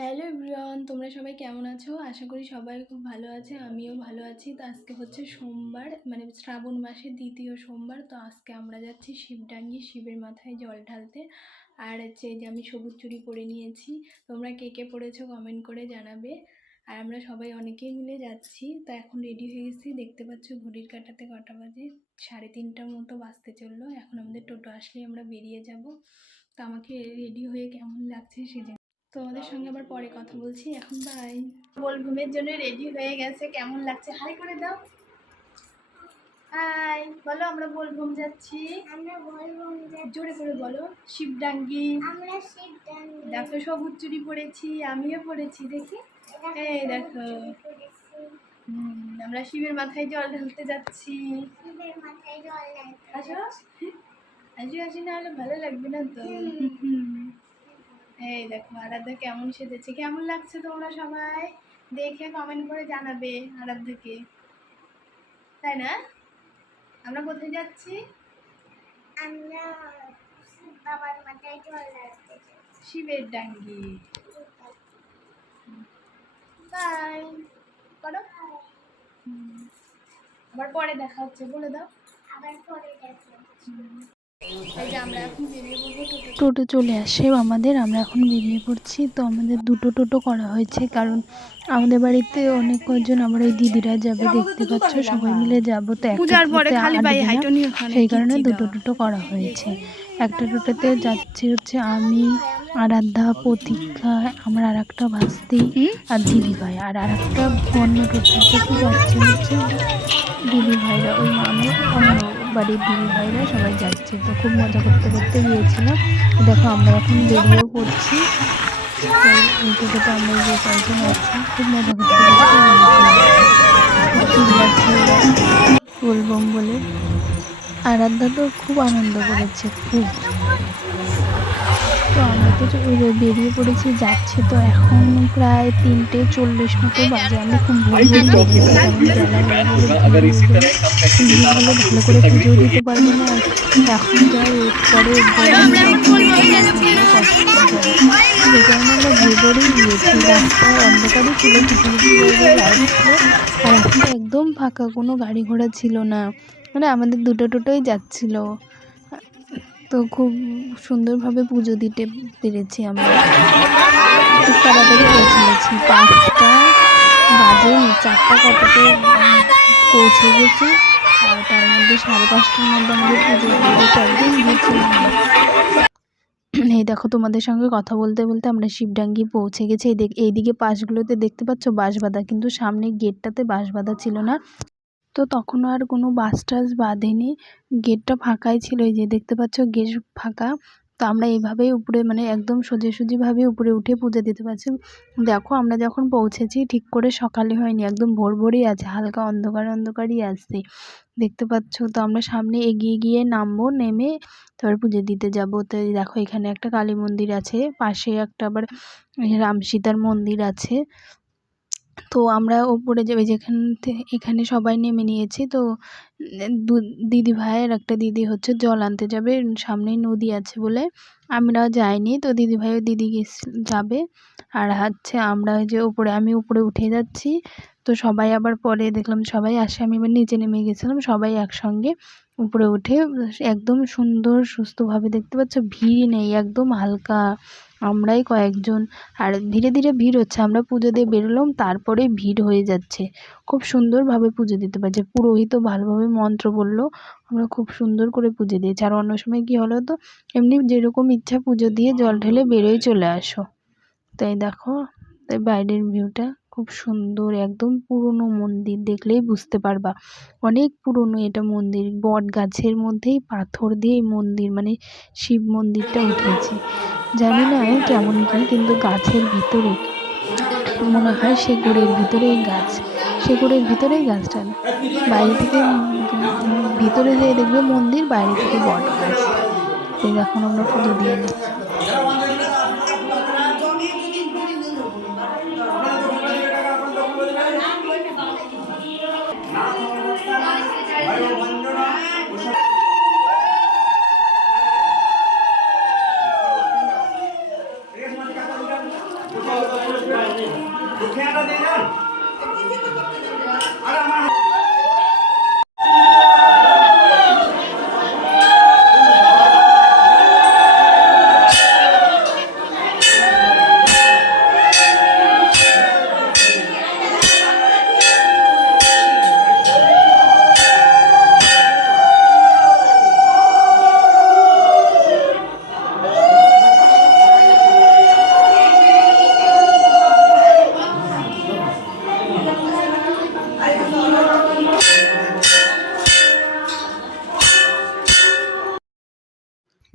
Hello everyone, তোমরা সবাই কেমন আছো? আশা করি সবাই খুব ভালো আছে। আমিও ভালো আছি। তো আজকে হচ্ছে সোমবার, মানে শ্রাবণ মাসের দ্বিতীয় সোমবার। তো আজকে আমরা যাচ্ছি শিবডাঙ্গি, শিবের মাথায় জল ঢালতে। আর হচ্ছে এই যে আমি সবুজ চুড়ি পরে নিয়েছি। তোমরা কে কে পরেছো কমেন্ট করে জানাবে। আর আমরা সবাই অনেকেই মিলে যাচ্ছি। তো এখন রেডি হয়ে গেছি, দেখতে পাচ্ছ ঘড়ির কাঁটাতে কটা বাজে, 3:30টার মতো বাজতে চললো। এখন আমাদের টোটো আসলেই আমরা বেরিয়ে যাব। তো আমাকে রেডি হয়ে কেমন লাগছে সেটা তোমাদের সঙ্গে আবার পরে কথা বলছি। এখন বাই। বোলবুমের জন্য রেডি হয়ে গেছে, কেমন লাগছে হাই করে দাও। হাই বলো, আমরা বোলবুম যাচ্ছি। জোরে করে বলো। শিবডাঙ্গি। দেখো সবুজ চুড়ি পরেছি, আমিও পরেছি, দেখি এই দেখো। আমরা শিবের মাথায় জল ঢালতে যাচ্ছি। আসো আসি আসি, না হলে ভালো লাগবে না তো। এই দেখো আরাধ্যা কেমন সেজেছে, কেমন লাগছে তোমরা সবাই দেখে কমেন্ট করে জানাবে আরাধ্যাকে, তাই না? আমরা কোথায় যাচ্ছি? আমরা বাবার মাথায় জল ঢালতে যাচ্ছি, শিবের ডাঙ্গি। বাই করো। আবার পরে দেখা হচ্ছে, বলে দাও। আবার পরে দেখা হচ্ছে। টোটো চলে আসে আমাদের, আমরা এখন বেরিয়ে পড়ছি। তো আমাদের দুটো টোটো করা হয়েছে, কারণ আমাদের বাড়িতে অনেক কজন আমার ওই দিদিরা যাবে, দেখতে পাচ্ছ সবাই মিলে যাবো, তো একটা টোটোতে আটবে না, সেই কারণে দুটো টোটো করা হয়েছে। একটা টোটোতে যাচ্ছে হচ্ছে আমি, আরাধ্যা, প্রতীক্ষা, আমার আর একটা ভাস্তি আর দিদিভাই, আর একটা অন্য টোটোতে যাচ্ছে হচ্ছে দিদিভাইরা, ওই আমার অন্য বাড়ির দিদিভাইরা সবাই যাচ্ছে। তো খুব মজা করতে করতে গিয়েছিলাম। দেখো আমরা এখন বেরিয়েও পড়ছি। তো এই টোটোতে আমরা যে কয়েকজন আছি খুব মজা করতে করতে বলবম বলে। আরাধ্যা তো খুব আনন্দ করেছে, খুব। তো আমরা তো বেরিয়ে পড়েছি, যাচ্ছি। তো এখন প্রায় 3:40 মতো বাজে। আমি খুব ভোর ভোর বেরিয়েছি, কারণ বেলা হয়ে গেলে ভিড় হলে ভালো করে পুজো দিতে পারবো না। এখন যা রোদ পড়ে যে কারণে আমরা ভোর ভোরেই গিয়েছি। রাস্তায় অন্ধকারই ছিল, কিছু কিছু জায়গায় লাইট ছিল, আর রাস্তা একদম ফাঁকা, কোনো গাড়ি ঘোড়া ছিল না, মানে আমাদের দুটো টোটোই যাচ্ছিল। তো খুব সুন্দরভাবে পুজো দিতে পেরেছি আমরা। খুব তাড়াতাড়ি পৌঁছে গেছি, 5টা বাজেনি, 4টা কততে পৌঁছে গেছি। আর তার মধ্যে 5:30টার মধ্যে আমাদের পুজো হয়ে গেছে, একদম গিয়েছিলাম। এই দেখো তোমাদের সঙ্গে কথা বলতে বলতে আমরা শিবডাঙ্গি পৌঁছে গেছি। এইদিকে পাশগুলোতে দেখতে পাচ্ছ বাঁশ বাঁধা, কিন্তু সামনে গেটটাতে বাঁশ বাঁধা ছিল না। তো তখন আর কোনো বাস টাস বাঁধেনি, গেটটা ফাঁকাই ছিল। এই যে দেখতে পাচ্ছ গেট ফাঁকা। তো আমরা এইভাবেই উপরে, মানে একদম সোজাসুজিভাবে উপরে উঠে পুজো দিতে পারছি। দেখো আমরা যখন পৌঁছেছি ঠিক করে সকালে হয়নি, একদম ভোর ভোরই আছে, হালকা অন্ধকার অন্ধকারই আসছে, দেখতে পাচ্ছ। তো আমরা সামনে এগিয়ে গিয়ে নামবো, নেমে তারপর পুজো দিতে যাব। তো দেখো এখানে একটা কালী মন্দির আছে, পাশে একটা আবার রাম সীতার মন্দির আছে। তো আমরা ওপরে যাবে, এখানে সবাই নেমে নিয়েছি। তো দিদি ভাইয়ের একটা দিদি হচ্ছে জল আনতে যাবে, সামনেই নদী আছে বলে আমরা যাইনি। তো দিদি ভাই ও দিদি যাবে, আর হচ্ছে আমরা ওই যে উপরে, আমি উপরে উঠে যাচ্ছি। তো সবাই আবার পরে দেখলাম সবাই আসে, আমি এবার নিচে নেমে গেছিলাম, সবাই একসঙ্গে উপরে উঠে একদম সুন্দর সুস্থভাবে, দেখতে পাচ্ছ ভিড় নেই, একদম হালকা, আমরাই কয়েকজন। আর ধীরে ধীরে ভিড় হচ্ছে, আমরা পুজো দিয়ে বেরোলাম, তারপরে ভিড় হয়ে যাচ্ছে। খুব সুন্দরভাবে পুজো দিতে পারছে, পুরোহিতও ভালোভাবে মন্ত্র বললো, আমরা খুব সুন্দর করে পুজো দিয়েছি। আর অন্য সময় কি হলো, তো এমনি যেরকম ইচ্ছা পুজো দিয়ে জল ঢেলে বেরোয় চলে আসো। তাই দেখো, তাই বাইরের ভিউটা খুব সুন্দর, একদম পুরনো মন্দির, দেখলেই বুঝতে পারবা অনেক পুরনো এটা মন্দির। বট গাছের মধ্যেই পাথর দিয়ে মন্দির, মানে শিব মন্দিরটা উঠেছে। জানি না কেমন কি, কিন্তু গাছের ভিতরে মনে হয় শেকড়ের ভিতরে এই গাছ, শেকড়ের ভিতরেই গাছটা, বাইরে থেকে ভিতরে যেয়ে দেখবে মন্দির, বাইরে থেকে বট গাছ। তো এখন আমরা পুজো দিয়ে নিচ্ছি।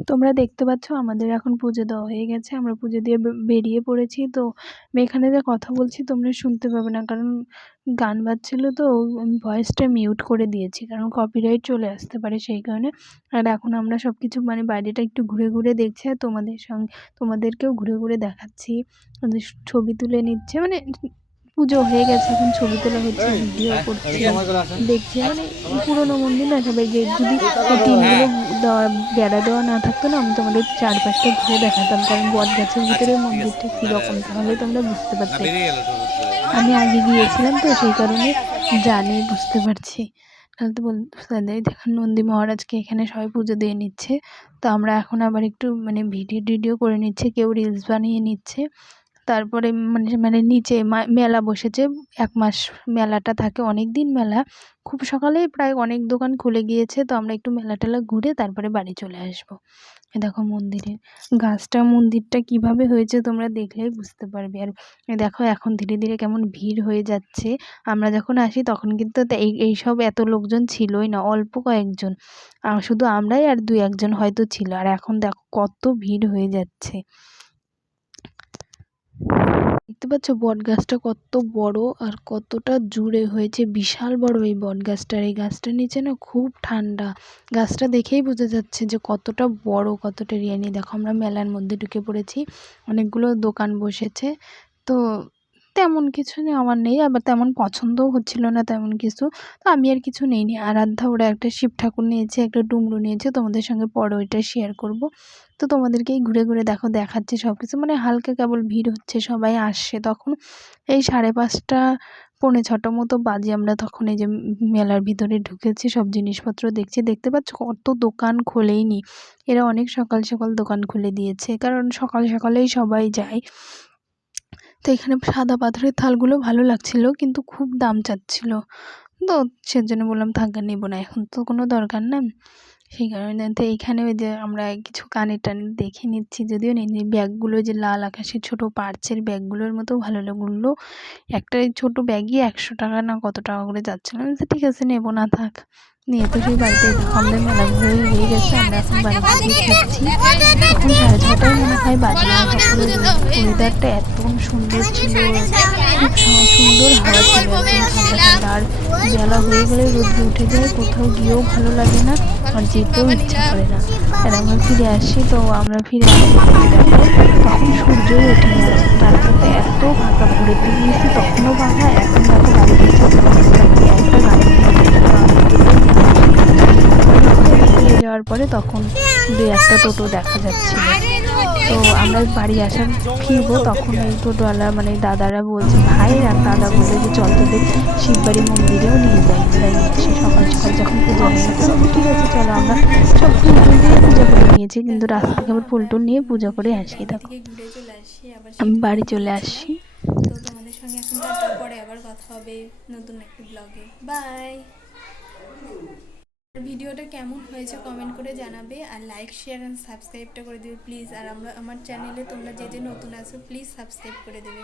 তোমরা দেখতে পাচ্ছ আমাদের এখন পুজো দেওয়া হয়ে গেছে, আমরা পুজো দিয়ে বেরিয়ে পড়েছি। তো আমি এখানে যে কথা বলছি তোমরা শুনতে পাবে না, কারণ গান বাজছিল, তো আমি ভয়েসটা মিউট করে দিয়েছি, কারণ কপিরাইট চলে আসতে পারে সেই কারণে। আর এখন আমরা সব কিছু মানে বাইরেটা একটু ঘুরে ঘুরে দেখছি, আর তোমাদেরকেও ঘুরে ঘুরে দেখাচ্ছি, ওদের ছবি তুলে নিচ্ছে, মানে পুজো হয়ে গেছে, এখন ছবি তোলা হচ্ছে, ভিডিও করছি, দেখছি। মানে পুরোনো মন্দির না, সবাই যে যদি টিনগুলো বেড়া দেওয়া না থাকতো না, আমি তোমাদের চারপাশটা ঘুরে দেখাতাম, কারণ বট গাছের ভিতরে মন্দিরটা কীরকম, তাহলে তোমরা বুঝতে পারতে। আমি আগে গিয়েছিলাম তো সেই কারণে জানি, বুঝতে পারছি। তাহলে তো বলতে দেখুন নন্দী মহারাজকে এখানে সবাই পুজো দিয়ে নিচ্ছে। তো আমরা এখন আবার একটু মানে ভিডিও করে নিচ্ছে, কেউ রিলস বানিয়ে নিচ্ছে। তারপরে মানে নিচে মেলা বসেছে, 1 মাস মেলাটা থাকে, অনেক দিন মেলা। খুব সকালেই প্রায় অনেক দোকান খুলে গিয়েছে, তো আমরা একটু মেলা টেলা ঘুরে তারপরে বাড়ি চলে আসবো। এ দেখো মন্দিরটা কীভাবে হয়েছে তোমরা দেখলেই বুঝতে পারবে। আর দেখো এখন ধীরে ধীরে কেমন ভিড় হয়ে যাচ্ছে। আমরা যখন আসি তখন কিন্তু এইসব এত লোকজন ছিলই না, অল্প কয়েকজন, শুধু আমরাই আর 2-1 জন হয়তো ছিল। আর এখন দেখো কত ভিড় হয়ে যাচ্ছে। দেখতে পাচ্ছ বট গাছটা কত বড় আর কতটা জুড়ে হয়েছে, বিশাল বড় এই বট গাছটা। এই গাছটার নিচে না খুব ঠান্ডা, গাছটা দেখেই বোঝা যাচ্ছে যে কতটা বড়, কতটা রিয়ানি। দেখো আমরা মেলার মধ্যে ঢুকে পড়েছি, অনেকগুলো দোকান বসেছে। তো তেমন কিছু আমার নেই, আবার তেমন পছন্দও হচ্ছিল না তেমন কিছু, তো আমি আর কিছু নিইনি। আরাধ্যা ওরা একটা শিব ঠাকুর নিয়েছে, একটা ডুমরু নিয়েছে, তোমাদের সঙ্গে পরে ওইটা শেয়ার করব। তো তোমাদেরকেই ঘুরে ঘুরে দেখাচ্ছি সব কিছু। মানে হালকা কেবল ভিড় হচ্ছে, সবাই আসছে তখন। এই 5:30 পৌনে 6টা মতো বাজে, আমরা তখন এই যে মেলার ভিতরে ঢুকেছি, সব জিনিসপত্র দেখছি। দেখতে পাচ্ছ কত দোকান খোলেইনি, এরা অনেক সকাল সকাল দোকান খুলে দিয়েছে, কারণ সকাল সকালেই সবাই যায়। তো এখানে সাদা পাথরের থালগুলো ভালো লাগছিল, কিন্তু খুব দাম চাচ্ছিল, তো সেজন্য বললাম থাক আর নেবো না, এখন তো কোনো দরকার না, সেই কারণে। তো এইখানে ওই যে আমরা কিছু কানের টানের দেখে নিচ্ছি, যদিও নিই। ব্যাগগুলো যে লাল আকাশের ছোটো পার্চের ব্যাগগুলোর মতো ভালো লাগলো, একটা ছোটো ব্যাগই 100 টাকা না কত টাকা করে যাচ্ছিলো। ঠিক আছে নেবো না, থাক। নিয়ে তো সেই বাড়িতে দেখো আমাদের মেলা ঘুরে হয়ে গেছে, আমরা এখন বাড়িতে গিয়ে ফিরছি। তখন 6:30 মনে হয় বাজে। আর সকালের ওয়েদারটা এত সুন্দর ছিল, খুব সুন্দর হাওয়া ছিল, একদম ঠান্ডা ঠান্ডা। আর বেলা হয়ে গেলে রোদ উঠে যায়, কোথাও গিয়েও ভালো লাগে না, আর যেতেও ইচ্ছা করে না। আর আমরা ফিরে আসি, তো আমরা ফিরে আসি তখন সূর্যই ওঠে না, রাস্তাতে এত ফাঁকা, ভোরের দিকে গেছি তখনও ফাঁকা, এখন দেখো বাড়িতে এসে একটা গাড়ি ফিরে যাওয়ার পরে তখন 2-1টা টোটো দেখা যাচ্ছিল। তো আমরা বাড়ি ফিরবো, তখন এই টোটোওয়ালা মানে দাদারা বলছে, ভাই আর দাদা বলে যে চল তোদের শিববাড়ি মন্দিরেও নিয়ে যাই, সে সকাল সকাল যখন পূজা হয়ে গেছে। ঠিক আছে চলো, আমরা সব ফুল দিয়ে পূজা করে নিয়েছি, কিন্তু রাস্তা থেকে আবার ফুল টুল নিয়ে পূজা করে আসি। দেখো ঘুরে চলে আসি, আবার আমি বাড়ি চলে আসছি। তো তোমাদের সঙ্গে এখন টাটা, পরে আবার কথা হবে নতুন একটা ব্লগে। বাই। ভিডিওটা কেমন হয়েছে কমেন্ট করে জানাবে, আর লাইক শেয়ার অ্যান্ড সাবস্ক্রাইবটা করে দেবে প্লিজ। আর আমার চ্যানেলে তোমরা যে নতুন আছো প্লিজ সাবস্ক্রাইব করে দেবে।